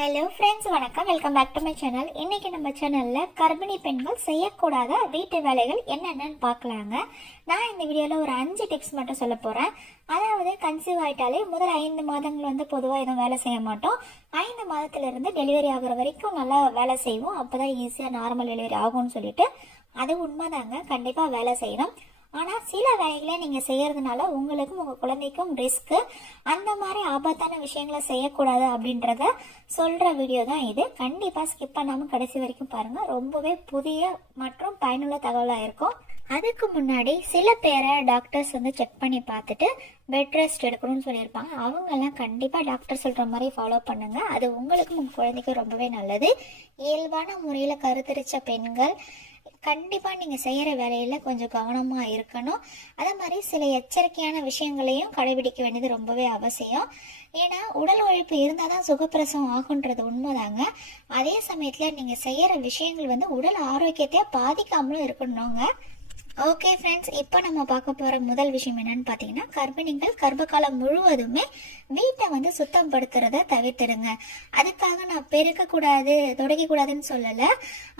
Hello friends வணக்கம். Welcome back to my channel இன்னைக்கு நம்ம சேனலில் கர்ப்பிணி பெண்கள் செய்யக்கூடாத வீட்டு வேலைகள் என்னென்னு பார்க்கலாங்க. நான் இந்த வீடியோவில் ஒரு அஞ்சு டிப்ஸ் மட்டும் சொல்ல போகிறேன் அதாவது கன்சீவ் ஆகிட்டாலே முதல் ஐந்து மாதங்கள் வந்து பொதுவாக எதுவும் வேலை செய்ய மாட்டோம். ஐந்து மாதத்துலேருந்து டெலிவரி ஆகுற வரைக்கும் நல்லா வேலை செய்வோம். அப்போ தான் ஈஸியாக நார்மல் டெலிவரி ஆகும்னு சொல்லிட்டு அது உண்மைதாங்க. கண்டிப்பாக வேலை செய்யணும். ஆனால் சில வேலைகளை நீங்கள் செய்கிறதுனால உங்களுக்கும் உங்கள் குழந்தைக்கும் ரிஸ்க்கு அந்த மாதிரி ஆபத்தான விஷயங்களை செய்யக்கூடாது அப்படின்றத சொல்கிற வீடியோ தான் இது. கண்டிப்பாக ஸ்கிப் பண்ணாமல் கடைசி வரைக்கும் பாருங்கள் ரொம்பவே புதிய மற்றும் பயனுள்ள தகவலாக இருக்கும். அதுக்கு முன்னாடி சில பேரை டாக்டர்ஸ் வந்து செக் பண்ணி பார்த்துட்டு பெட் ரெஸ்ட் எடுக்கணும்னு சொல்லியிருப்பாங்க. அவங்கெல்லாம் கண்டிப்பாக டாக்டர் சொல்கிற மாதிரி ஃபாலோ பண்ணுங்கள் அது உங்களுக்கும் உங்கள் குழந்தைக்கும் ரொம்பவே நல்லது. இயல்பான முறையில் கருத்தரித்த பெண்கள் கண்டிப்பாக நீங்கள் செய்கிற வேலையில் கொஞ்சம் கவனமாக இருக்கணும். அதே மாதிரி சில எச்சரிக்கையான விஷயங்களையும் கடைபிடிக்க வேண்டியது ரொம்பவே அவசியம். ஏன்னா உடல் உழைப்பு இருந்தால் தான் சுகப்பிரசவம் ஆகுன்றது உண்மைதாங்க. அதே சமயத்தில் நீங்கள் செய்கிற விஷயங்கள் வந்து உடல் ஆரோக்கியத்தை பாதிக்காமலும் இருக்கணுங்க. ஓகே ஃப்ரெண்ட்ஸ் இப்போ நம்ம பார்க்க போகிற முதல் விஷயம் என்னன்னு பார்த்தீங்கன்னா கர்ப்பிணிகள் கர்ப்பகாலம் முழுவதுமே வீட்டை வந்து சுத்தம் படுத்துறத தவிர்த்துடுங்க. அதுக்காக நான் பெருக்கக்கூடாது துடைக்கக்கூடாதுன்னு சொல்லலை.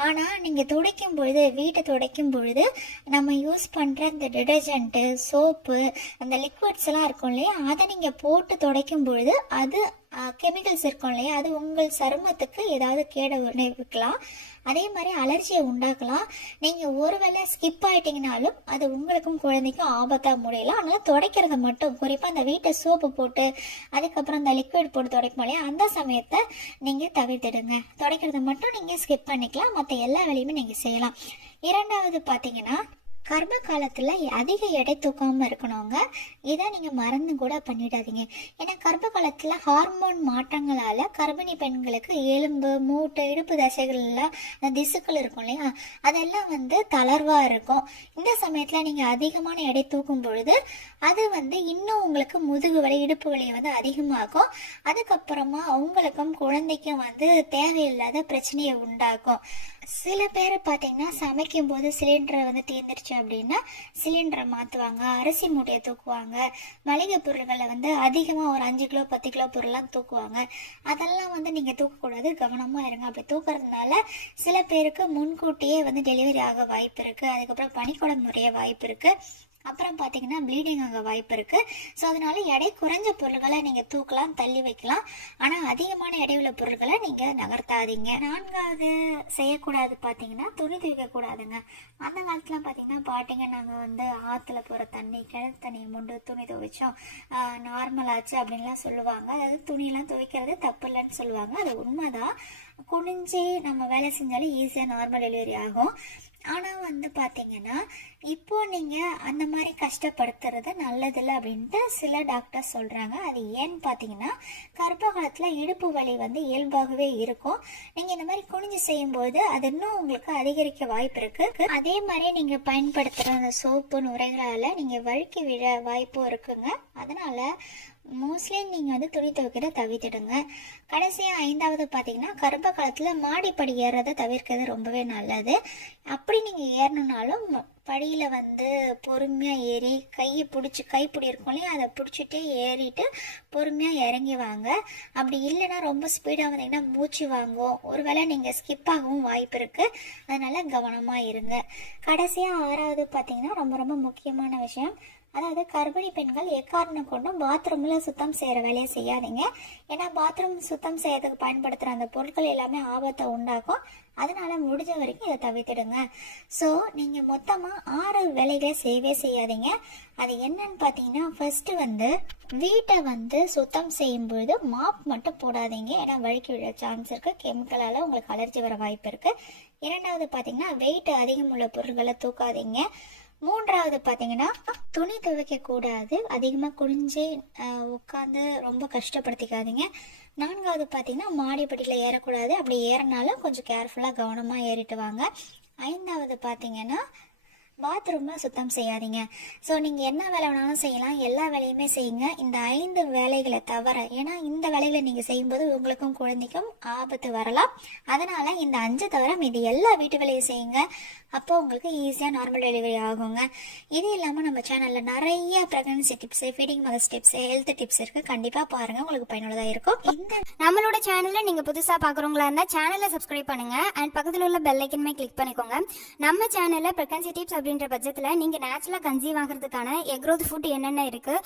ஆனால் நீங்கள் துடைக்கும் பொழுது வீட்டை துடைக்கும் பொழுது நம்ம யூஸ் பண்ணுற இந்த டிடர்ஜென்ட்டு சோப்பு அந்த லிக்விட்ஸ் எல்லாம் இருக்கும் இல்லையா அதை நீங்கள் போட்டு துடைக்கும் பொழுது அது கெமிக்கல்ஸ் இருக்கும் இல்லையா? அது உங்கள் சருமத்துக்கு ஏதாவது கேட விளைவிக்கலாம் அதே மாதிரி அலர்ஜியை உண்டாக்கலாம். நீங்கள் ஒருவேளை ஸ்கிப் ஆயிட்டீங்கனாலும் அது உங்களுக்கும் குழந்தைக்கும் ஆபத்தாக முடியலாம். அதனால் துடைக்கிறத மட்டும் குறிப்பாக அந்த வீட்டை சோப்பு போட்டு அதுக்கப்புறம் அந்த லிக்விட் போட்டு துடைக்கும் இல்லையா? அந்த சமயத்தை நீங்கள் தவிர்த்துடுங்க. துடைக்கிறத மட்டும் நீங்கள் ஸ்கிப் பண்ணிக்கலாம். மற்ற எல்லா வேலையுமே நீங்கள் செய்யலாம். இரண்டாவது பார்த்தீங்கன்னா கர்ப்ப காலத்தில் அதிக எடை தூக்காமல் இருக்கணுங்க. இதை நீங்கள் மறந்து கூட பண்ணிடாதீங்க. ஏன்னா கர்ப்ப காலத்தில் ஹார்மோன் மாற்றங்களால் கர்ப்பிணி பெண்களுக்கு எலும்பு மூட்டு இடுப்பு தசைகள்லாம் அந்த திசுக்கள் இருக்கும் இல்லையா? அதெல்லாம் வந்து தளர்வாக இருக்கும். இந்த சமயத்தில் நீங்கள் அதிகமான எடை தூக்கும் பொழுது அது வந்து இன்னும் உங்களுக்கு முதுகு வலி இடுப்பு வலியை வந்து அதிகமாகும். அதுக்கப்புறமா உங்களுக்கும் குழந்தைக்கும் வந்து தேவையில்லாத பிரச்சனையை உண்டாக்கும். சில பேர் பார்த்தீங்கன்னா சமைக்கும் போது சிலிண்டரை வந்து ஆயிடுச்சு அப்படின்னா சிலிண்டரை மாற்றுவாங்க அரிசி மூட்டையை தூக்குவாங்க மளிகை பொருள்களை வந்து அதிகமாக ஒரு அஞ்சு கிலோ பத்து கிலோ பொருள்லாம் தூக்குவாங்க. அதெல்லாம் வந்து நீங்கள் தூக்கக்கூடாது கவனமாக இருங்க. அப்படி தூக்குறதுனால சில பேருக்கு முன்கூட்டியே வந்து டெலிவரி ஆக வாய்ப்பு இருக்குது அதுக்கப்புறம் பனிக்கூடம் முறைய வாய்ப்பு இருக்குது அப்புறம் பார்த்தீங்கன்னா ப்ளீடிங் அங்கே வாய்ப்பு இருக்குது ஸோ அதனால எடை குறைஞ்ச பொருள்களை நீங்கள் தூக்கலாம் தள்ளி வைக்கலாம். ஆனால் அதிகமான எடையுள்ள பொருட்களை நீங்கள் நகர்த்தாதீங்க. நான்காவது செய்யக்கூடாது பார்த்தீங்கன்னா துணி துவைக்கக்கூடாதுங்க. அந்த காலத்தில் பார்த்தீங்கன்னா பாட்டிங்க நாங்கள் வந்து ஆற்றுல போகிற தண்ணி கிணறு தண்ணியை முண்டு துணி துவைச்சோம். நார்மலாச்சு அப்படின்லாம் சொல்லுவாங்க. அதாவது துணியெல்லாம் துவைக்கிறது தப்பு இல்லைன்னு சொல்லுவாங்க. அது உண்மைதான். குனிஞ்சு நம்ம வேலை செஞ்சாலே ஈஸியாக நார்மல் டெலிவரி ஆகும். ஆனால் வந்து பார்த்தீங்கன்னா இப்போ நீங்கள் அந்த மாதிரி கஷ்டப்படுத்துறது நல்லதில்லை அப்படின்ட்டு சில டாக்டர் சொல்கிறாங்க அது ஏன்னு பார்த்தீங்கன்னா கர்ப்ப காலத்தில் இடுப்பு வலி வந்து இயல்பாகவே இருக்கும். நீங்கள் இந்த மாதிரி குனிஞ்சு செய்யும்போது அது இன்னும் உங்களுக்கு அதிகரிக்க வாய்ப்பு இருக்குது அதே மாதிரி நீங்கள் பயன்படுத்துகிற அந்த சோப்பு நுரைகளால் நீங்கள் வழுக்கி விழ வாய்ப்பும் இருக்குங்க. அதனால் மோஸ்ட்லி நீங்கள் வந்து துணி துவைக்கிறத தவிர்த்திடுங்க. கடைசியாக ஐந்தாவது பார்த்தீங்கன்னா கர்ப்ப காலத்தில் மாடிப்படி ஏறுறதை தவிர்க்கிறது ரொம்பவே நல்லது. அப்படி நீங்கள் ஏறணுனாலும் படியில் வந்து பொறுமையாக ஏறி கையை பிடிச்சி கைப்பிடி இருக்கும் இல்லையா? அதை பிடிச்சிட்டே ஏறிட்டு பொறுமையாக இறங்கி வாங்க. அப்படி இல்லைன்னா ரொம்ப ஸ்பீடாக வந்தீங்கன்னா மூச்சு வாங்கும். ஒருவேளை நீங்கள் ஸ்கிப் ஆகவும் வாய்ப்பு இருக்குது அதனால் கவனமாக இருங்க. கடைசியாக ஆறாவது பார்த்தீங்கன்னா ரொம்ப ரொம்ப முக்கியமான விஷயம். அதாவது கர்ப்பிணி பெண்கள் எக்காரணம் கொண்டும் பாத்ரூமில் சுத்தம் செய்கிற வேலையை செய்யாதீங்க. ஏன்னா பாத்ரூம் சுத்தம் செய்யறதுக்கு பயன்படுத்துகிற அந்த பொருட்கள் எல்லாமே ஆபத்தை உண்டாக்கும். அதனால முடிஞ்ச வரைக்கும் இதை தவிர்த்துடுங்க. ஸோ நீங்கள் மொத்தமாக ஆறு வேலைகளை செய்யவே செய்யாதீங்க. அது என்னன்னு பார்த்தீங்கன்னா ஃபர்ஸ்ட் வந்து வீட்டை வந்து சுத்தம் செய்யும்பொழுது மாப் மட்டும் போடாதீங்க. ஏன்னா வழுக்கி விழ சான்ஸ் இருக்கு. கெமிக்கலால் உங்களுக்கு அலர்ஜி வர வாய்ப்பு இருக்கு. இரண்டாவது பார்த்தீங்கன்னா வெயிட் அதிகம் உள்ள பொருட்களை தூக்காதீங்க. மூன்றாவது பார்த்தீங்கன்னா துணி துவைக்க கூடாது. அதிகமாக குனிஞ்சு உட்காந்து ரொம்ப கஷ்டப்படுத்திக்காதீங்க. நான்காவது பார்த்தீங்கன்னா மாடிப்படியில் ஏறக்கூடாது. அப்படி ஏறினாலும் கொஞ்சம் கேர்ஃபுல்லாக கவனமாக ஏறிட்டு வாங்க. ஐந்தாவது பார்த்தீங்கன்னா பாத்ரூமை சுத்தம் செய்யாதீங்க. ஸோ நீங்கள் என்ன வேலை வேணாலும் செய்யலாம். எல்லா வேலையுமே செய்யுங்க. இந்த ஐந்து வேலைகளை தவிர ஏன்னா இந்த வேலைகளை நீங்கள் செய்யும்போது உங்களுக்கும் குழந்தைக்கும் ஆபத்து வரலாம். அதனால் இந்த அஞ்சு தவிர இது எல்லா வீட்டு வேலையும் செய்யுங்க. அப்போ உங்களுக்கு ஈஸியாக நார்மல் டெலிவரி ஆகுங்க. இது இல்லாமல் நம்ம சேனலில் நிறைய ப்ரெக்னன்சி டிப்ஸு ஃபீடிங் மகஸ் டிப்ஸு ஹெல்த் டிப்ஸ் இருக்குது கண்டிப்பாக பாருங்கள் உங்களுக்கு பயனுள்ளதாக இருக்கும். இந்த நம்மளோட சேனலில் நீங்க புதுசா பாக்குறவங்களா இருந்தா சேனலை சப்ஸ்கிரைப் பண்ணுங்க. அண்ட் பக்கத்துல உள்ள பெல் ஐக்கனுமே கிளிக் பண்ணிக்கோங்க. நம்ம சேனல்ல ப்ரெக்னன்சி டிப்ஸ் அப்படின்ற பட்சத்தில் நீங்க நேச்சுரலா கன்சீவ் ஆகிறதுக்கான எக்ரோத் ஃபுட் என்னென்ன இருக்கு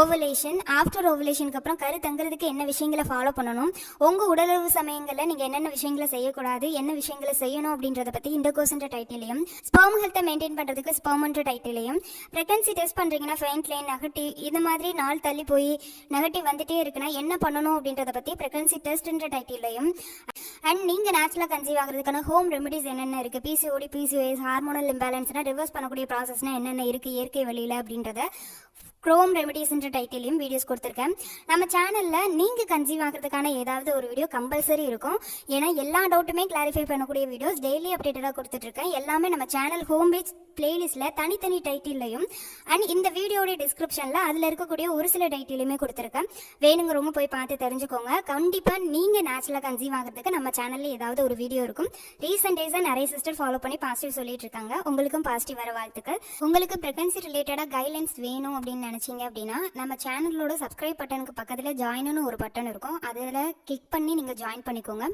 ஓவலேஷன் ஆஃப்டர் ஓவலேஷனுக்கு அப்புறம் கரு தங்குறதுக்கு என்ன விஷயங்களை ஃபாலோ பண்ணணும் உங்க உடலுறவு சமயங்களில் நீங்க என்னென்ன விஷயங்களை செய்யக்கூடாது என்ன விஷயங்களை செய்யணும் அப்படின்றத பத்தி இந்த கோர்ஸ்ன்ற டைட்டிலையும் ஸ்பெர்ம் ஹெல்த்தை மெயின்டைன் பண்ணுறதுக்கு ஸ்பெர்மன்ற டைட்டிலையும் ப்ரெக்னன்சி டெஸ்ட் பண்ணுறீங்கன்னா ஃபெயின்ட் லைன் நெகட்டிவ் இது மாதிரி நாள் தள்ளி போய் நெகட்டிவ் வந்துட்டே இருக்குன்னா என்ன பண்ணணும் அப்படின்றத பத்தி ப்ரெக்னன்சி டெஸ்ட்ன்ற டைட்டிலையும் அண்ட் நீங்கள் நேச்சுரலாக கன்சீவ் ஆகிறதுக்கான ஹோம் ரெமெடிஸ் என்னென்ன இருக்குது பிசிஓடி பிசிஓஎஸ் ஹார்மோனல் இம்பேலன்ஸ்னால் ரிவர்ஸ் பண்ணக்கூடிய ப்ராசஸ்னா என்னென்ன இருக்குது இயற்கை வழியில அப்படின்றத க்ரோம் ரெமடிஸ்ன்ற டைட்டிலையும் வீடியோஸ் கொடுத்துருக்கேன். நம்ம சேனலில் நீங்கள் கன்சீவ் ஆகிறதுக்கான ஏதாவது ஒரு வீடியோ கம்பல்சரி இருக்கும். ஏன்னா எல்லா டவுட்டுமே கிளாரிஃபை பண்ணக்கூடிய வீடியோஸ் டெய்லி அப்டேட்டடாக கொடுத்துட்ருக்கேன். எல்லாமே நம்ம சேனல் ஹோம் பேஜ் பிளேலிஸ்ட்டில் தனித்தனி டைட்டில்லையும் அண்ட் இந்த வீடியோடைய டிஸ்கிரிப்ஷனில் அதில் இருக்கக்கூடிய ஒரு சில டைட்டிலையுமே கொடுத்துருக்கேன். வேணுங்கிறவங்க போய் பார்த்து தெரிஞ்சுக்கோங்க. கண்டிப்பாக நீங்கள் நேச்சுரலாக கன்சீவ் ஆகிறதுக்கு நம்ம சேனலில் ஏதாவது ஒரு வீடியோ இருக்கும். ரீசெண்ட் டேஸாக நிறைய சிஸ்டர் ஃபாலோ பண்ணி பாசிட்டிவ் சொல்லிட்டு இருக்காங்க உங்களுக்கும் பாசிட்டிவ் வர வாழ்த்துக்கள். உங்களுக்கு ப்ரெக்னன்சி ரிலேட்டடாக கைட்லைன்ஸ் வேணும் அப்படின்னு நினச்சிங்க அப்படின்னா நம்ம சேனலோட சப்ஸ்கிரைப் பட்டனுக்கு பக்கத்தில் ஜாயின்னு ஒரு பட்டன் இருக்கும். அதில் கிளிக் பண்ணி நீங்கள் ஜாயின் பண்ணிக்கோங்க.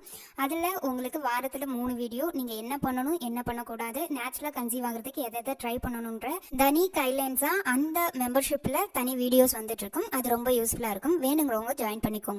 அதில் உங்களுக்கு வாரத்தில் மூணு வீடியோ நீங்கள் என்ன பண்ணணும் என்ன பண்ணக்கூடாது நேச்சுரலாக கன்சீவ் ஆகிறதுக்கு எதை எதை ட்ரை பண்ணணுன்ற தனி கைட்லைன்ஸாக அந்த மெம்பர்ஷிப்பில் தனி வீடியோஸ் வந்துட்டு இருக்கும். அது ரொம்ப யூஸ்ஃபுல்லாக இருக்கும். வேணுங்கிறவங்க ஜாயின் பண்ணிக்கோங்க.